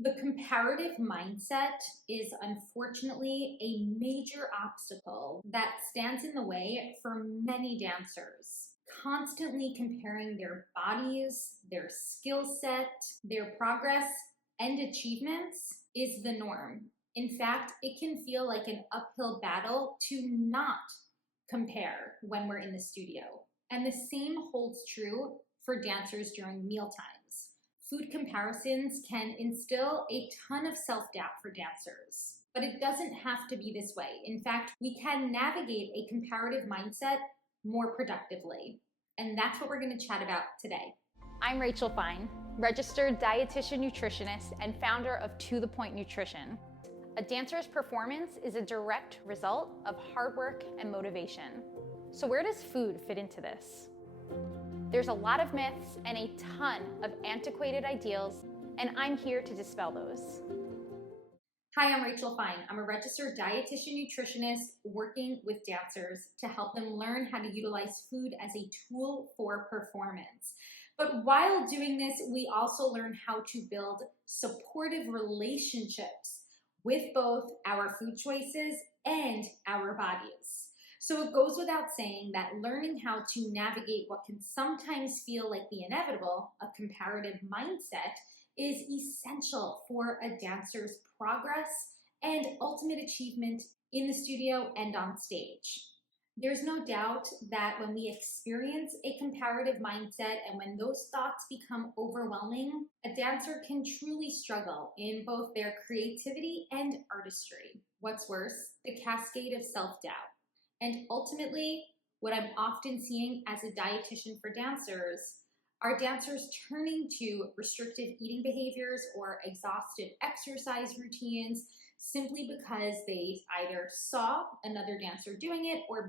The comparative mindset is unfortunately a major obstacle that stands in the way for many dancers. Constantly comparing their bodies, their skill set, their progress, and achievements is the norm. In fact, it can feel like an uphill battle to not compare when we're in the studio. And the same holds true for dancers during meal times. Food comparisons can instill a ton of self-doubt for dancers, but it doesn't have to be this way. In fact, we can navigate a comparative mindset more productively. And that's what we're going to chat about today. I'm Rachel Fine, registered dietitian nutritionist and founder of To The Point Nutrition. A dancer's performance is a direct result of hard work and motivation. So where does food fit into this? There's a lot of myths and a ton of antiquated ideals, and I'm here to dispel those. Hi, I'm Rachel Fine. I'm a registered dietitian nutritionist working with dancers to help them learn how to utilize food as a tool for performance. But while doing this, we also learn how to build supportive relationships with both our food choices and our bodies. So it goes without saying that learning how to navigate what can sometimes feel like the inevitable, a comparative mindset, is essential for a dancer's progress and ultimate achievement in the studio and on stage. There's no doubt that when we experience a comparative mindset and when those thoughts become overwhelming, a dancer can truly struggle in both their creativity and artistry. What's worse, the cascade of self-doubt. And ultimately, what I'm often seeing as a dietitian for dancers are dancers turning to restrictive eating behaviors or exhaustive exercise routines simply because they either saw another dancer doing it or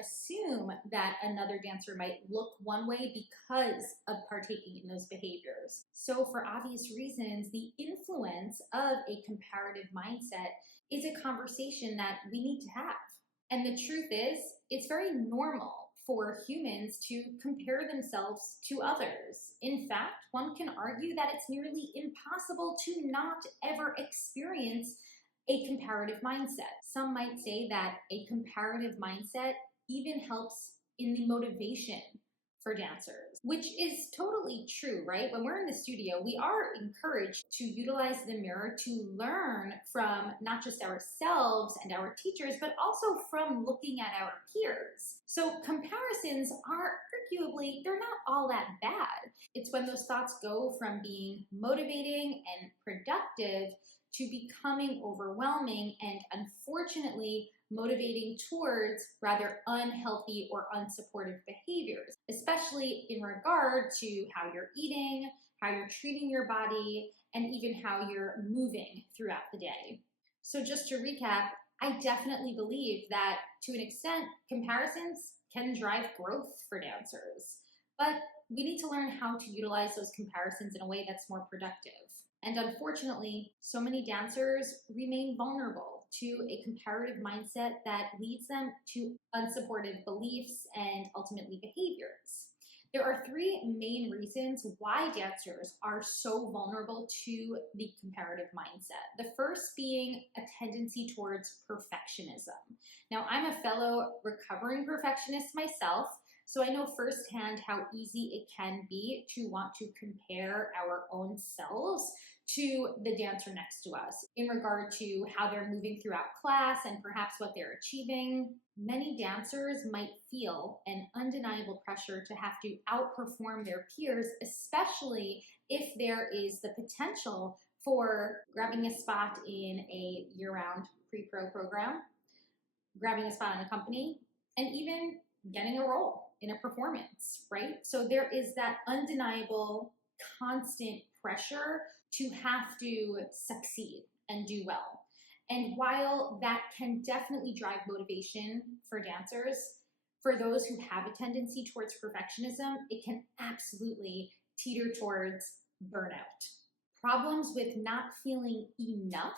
assume that another dancer might look one way because of partaking in those behaviors. So for obvious reasons, the influence of a comparative mindset is a conversation that we need to have. And the truth is, it's very normal for humans to compare themselves to others. In fact, one can argue that it's nearly impossible to not ever experience a comparative mindset. Some might say that a comparative mindset even helps in the motivation for dancers, which is totally true, right? When we're in the studio, we are encouraged to utilize the mirror to learn from not just ourselves and our teachers, but also from looking at our peers. So comparisons are arguably, they're not all that bad. It's when those thoughts go from being motivating and productive to becoming overwhelming and unfortunately motivating towards rather unhealthy or unsupportive behaviors, especially in regard to how you're eating, how you're treating your body, and even how you're moving throughout the day. So just to recap, I definitely believe that to an extent, comparisons can drive growth for dancers, but we need to learn how to utilize those comparisons in a way that's more productive. And unfortunately, so many dancers remain vulnerable to a comparative mindset that leads them to unsupportive beliefs and ultimately behaviors. There are three main reasons why dancers are so vulnerable to the comparative mindset. The first being a tendency towards perfectionism. Now, I'm a fellow recovering perfectionist myself, so I know firsthand how easy it can be to want to compare our own selves to the dancer next to us in regard to how they're moving throughout class and perhaps what they're achieving. Many dancers might feel an undeniable pressure to have to outperform their peers, especially if there is the potential for grabbing a spot in a year-round pre-pro program, grabbing a spot in a company, and even getting a role in a performance, right? So there is that undeniable constant pressure to have to succeed and do well. And while that can definitely drive motivation for dancers, for those who have a tendency towards perfectionism, it can absolutely teeter towards burnout. Problems with not feeling enough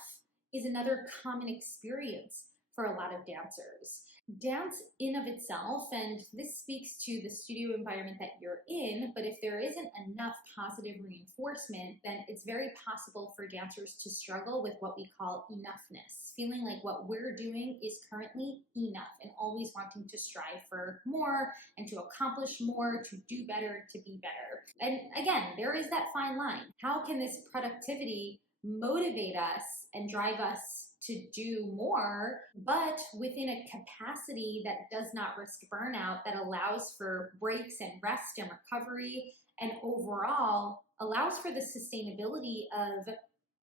is another common experience for a lot of dancers. Dance in of itself, and this speaks to the studio environment that you're in, but if there isn't enough positive reinforcement, then it's very possible for dancers to struggle with what we call enoughness, feeling like what we're doing is currently enough and always wanting to strive for more and to accomplish more, to do better, to be better. And again, there is that fine line. How can this productivity motivate us and drive us to do more, but within a capacity that does not risk burnout, that allows for breaks and rest and recovery, and overall allows for the sustainability of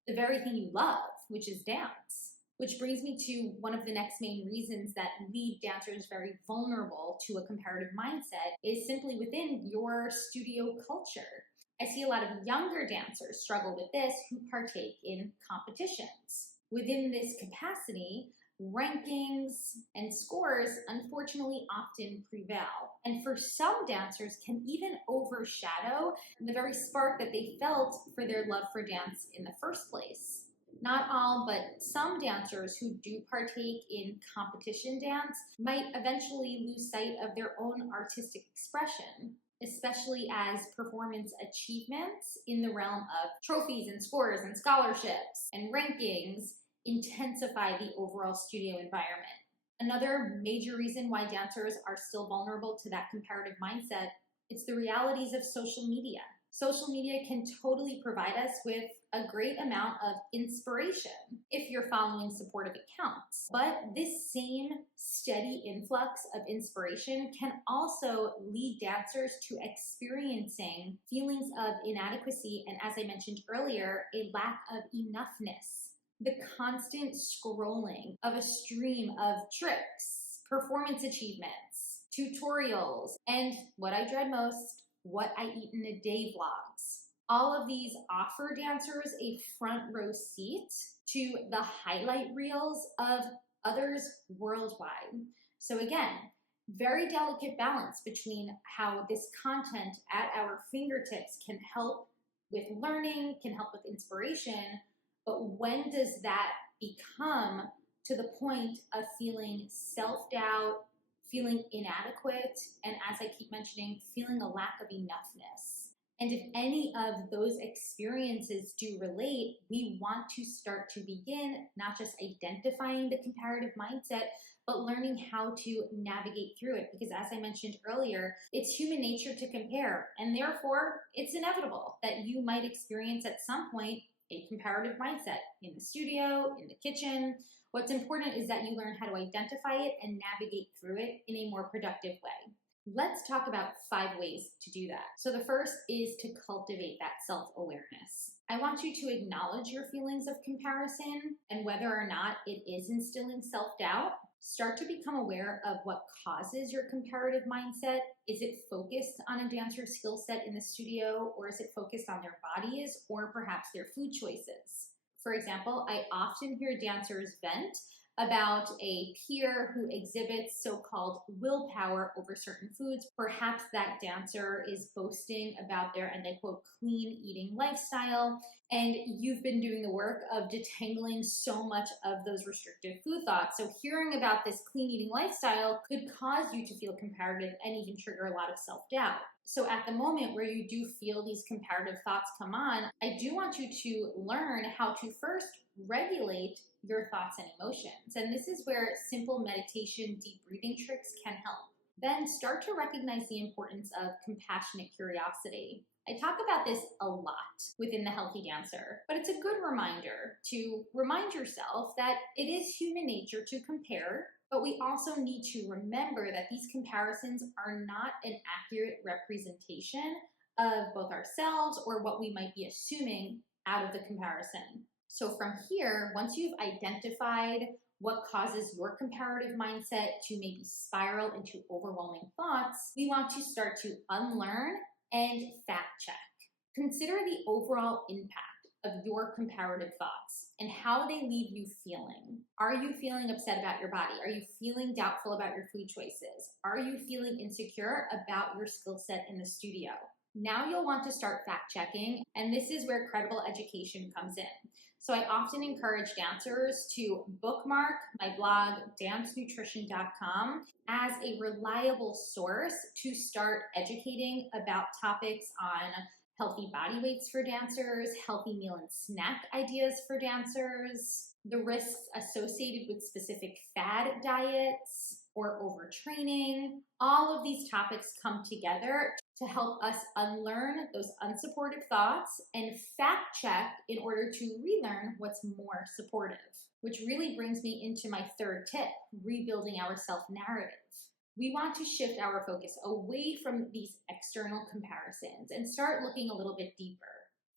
the very thing you love, which is dance. Which brings me to one of the next main reasons that leave dancers very vulnerable to a comparative mindset is simply within your studio culture. I see a lot of younger dancers struggle with this who partake in competitions. Within this capacity, rankings and scores unfortunately often prevail. And for some dancers can even overshadow the very spark that they felt for their love for dance in the first place. Not all, but some dancers who do partake in competition dance might eventually lose sight of their own artistic expression, especially as performance achievements in the realm of trophies and scores and scholarships and rankings intensify the overall studio environment. Another major reason why dancers are still vulnerable to that comparative mindset, it's the realities of social media. Social media can totally provide us with a great amount of inspiration if you're following supportive accounts. But this same steady influx of inspiration can also lead dancers to experiencing feelings of inadequacy and, as I mentioned earlier, a lack of enoughness. The constant scrolling of a stream of tricks, performance achievements, tutorials, and what I dread most, what I eat in a day vlogs. All of these offer dancers a front row seat to the highlight reels of others worldwide. So again, very delicate balance between how this content at our fingertips can help with learning, can help with inspiration, but when does that become to the point of feeling self-doubt, feeling inadequate, and as I keep mentioning, feeling a lack of enoughness? And if any of those experiences do relate, we want to start to begin not just identifying the comparative mindset, but learning how to navigate through it. Because as I mentioned earlier, it's human nature to compare, and therefore it's inevitable that you might experience at some point a comparative mindset in the studio, in the kitchen. What's important is that you learn how to identify it and navigate through it in a more productive way. Let's talk about 5 ways to do that. So the first is to cultivate that self-awareness. I want you to acknowledge your feelings of comparison and whether or not it is instilling self-doubt. Start to become aware of what causes your comparative mindset. Is it focused on a dancer's skill set in the studio, or is it focused on their bodies or perhaps their food choices? For example, I often hear dancers vent about a peer who exhibits so-called willpower over certain foods. Perhaps that dancer is boasting about their, and I quote, clean eating lifestyle, and you've been doing the work of detangling so much of those restrictive food thoughts. So hearing about this clean eating lifestyle could cause you to feel comparative and even trigger a lot of self-doubt. So at the moment where you do feel these comparative thoughts come on, I do want you to learn how to first regulate your thoughts and emotions. And this is where simple meditation, deep breathing tricks can help. Then start to recognize the importance of compassionate curiosity. I talk about this a lot within the Healthy Dancer, but it's a good reminder to remind yourself that it is human nature to compare, but we also need to remember that these comparisons are not an accurate representation of both ourselves or what we might be assuming out of the comparison. So from here, once you've identified what causes your comparative mindset to maybe spiral into overwhelming thoughts, we want to start to unlearn and fact check. Consider the overall impact of your comparative thoughts and how they leave you feeling. Are you feeling upset about your body? Are you feeling doubtful about your food choices? Are you feeling insecure about your skill set in the studio? Now you'll want to start fact checking, and this is where credible education comes in. So I often encourage dancers to bookmark my blog, dancenutrition.com, as a reliable source to start educating about topics on healthy body weights for dancers, healthy meal and snack ideas for dancers, the risks associated with specific fad diets or overtraining. All of these topics come together to help us unlearn those unsupportive thoughts and fact check in order to relearn what's more supportive. Which really brings me into my third tip, rebuilding our self-narrative. We want to shift our focus away from these external comparisons and start looking a little bit deeper.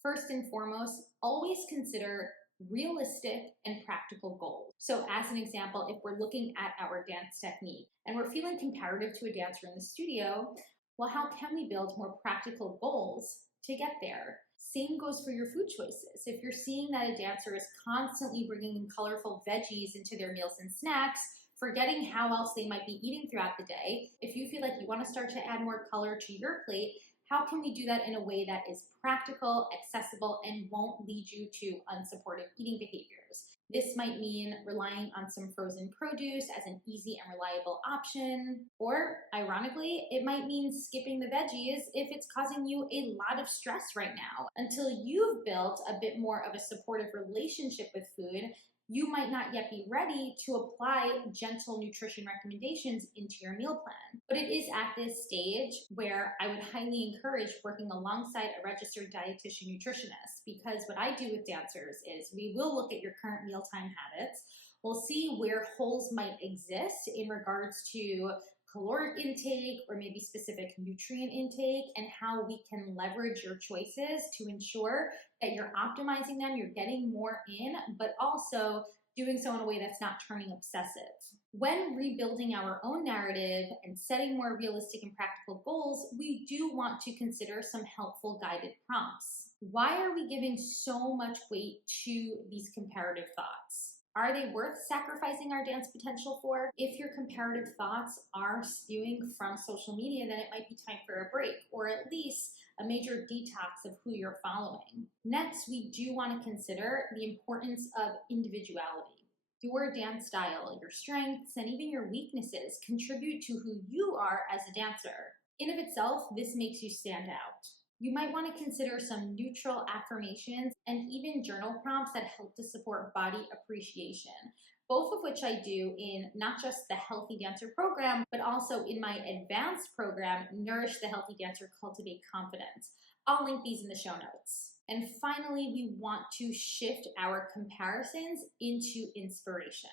First and foremost, always consider realistic and practical goals. So as an example, if we're looking at our dance technique and we're feeling comparative to a dancer in the studio, well, how can we build more practical goals to get there? Same goes for your food choices. If you're seeing that a dancer is constantly bringing in colorful veggies into their meals and snacks, forgetting how else they might be eating throughout the day, if you feel like you want to start to add more color to your plate, how can we do that in a way that is practical, accessible, and won't lead you to unsupportive eating behaviors? This might mean relying on some frozen produce as an easy and reliable option, or ironically, it might mean skipping the veggies if it's causing you a lot of stress right now. Until you've built a bit more of a supportive relationship with food, you might not yet be ready to apply gentle nutrition recommendations into your meal plan. But it is at this stage where I would highly encourage working alongside a registered dietitian nutritionist, because what I do with dancers is we will look at your current mealtime habits. We'll see where holes might exist in regards to caloric intake or maybe specific nutrient intake, and how we can leverage your choices to ensure that you're optimizing them, you're getting more in, but also doing so in a way that's not turning obsessive. When rebuilding our own narrative and setting more realistic and practical goals, we do want to consider some helpful guided prompts. Why are we giving so much weight to these comparative thoughts? Are they worth sacrificing our dance potential for? If your comparative thoughts are spewing from social media, then it might be time for a break, or at least a major detox of who you're following. Next, we do want to consider the importance of individuality. Your dance style, your strengths, and even your weaknesses contribute to who you are as a dancer. In of itself, this makes you stand out. You might want to consider some neutral affirmations and even journal prompts that help to support body appreciation, both of which I do in not just the Healthy Dancer program, but also in my advanced program, Nourish the Healthy Dancer, Cultivate Confidence. I'll link these in the show notes. And finally, we want to shift our comparisons into inspiration.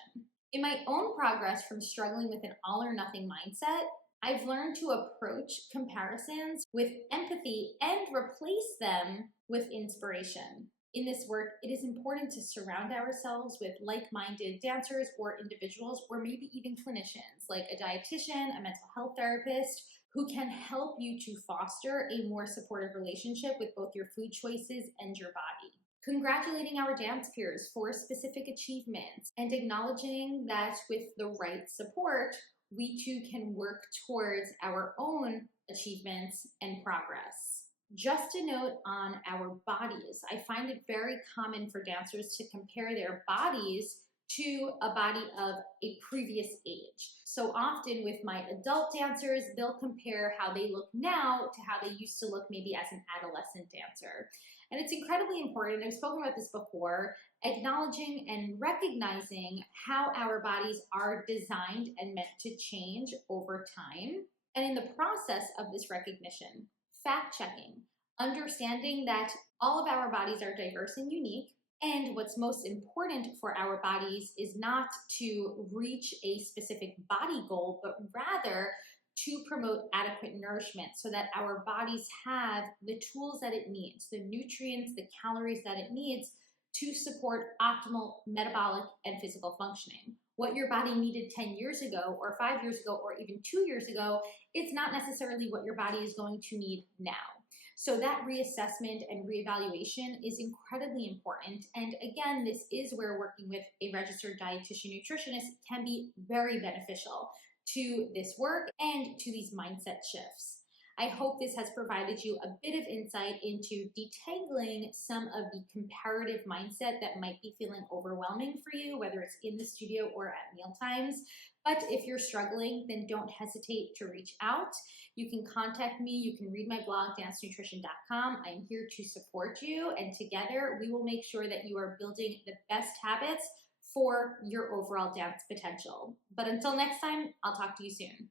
In my own progress from struggling with an all or nothing mindset, I've learned to approach comparisons with empathy and replace them with inspiration. In this work, it is important to surround ourselves with like-minded dancers or individuals, or maybe even clinicians like a dietitian, a mental health therapist, who can help you to foster a more supportive relationship with both your food choices and your body. Congratulating our dance peers for specific achievements and acknowledging that with the right support, we too can work towards our own achievements and progress. Just a note on our bodies. I find it very common for dancers to compare their bodies to a body of a previous age. So often with my adult dancers, they'll compare how they look now to how they used to look maybe as an adolescent dancer. And it's incredibly important, I've spoken about this before, acknowledging and recognizing how our bodies are designed and meant to change over time. And in the process of this recognition, fact-checking, understanding that all of our bodies are diverse and unique, and what's most important for our bodies is not to reach a specific body goal, but rather to promote adequate nourishment so that our bodies have the tools that it needs, the nutrients, the calories that it needs to support optimal metabolic and physical functioning. What your body needed 10 years ago, or 5 years ago, or even 2 years ago, it's not necessarily what your body is going to need now. So that reassessment and reevaluation is incredibly important. And again, this is where working with a registered dietitian nutritionist can be very beneficial to this work and to these mindset shifts. I hope this has provided you a bit of insight into detangling some of the comparative mindset that might be feeling overwhelming for you, whether it's in the studio or at meal times. But if you're struggling, then don't hesitate to reach out. You can contact me. You can read my blog, dancenutrition.com. I'm here to support you, and together we will make sure that you are building the best habits for your overall dance potential. But until next time, I'll talk to you soon.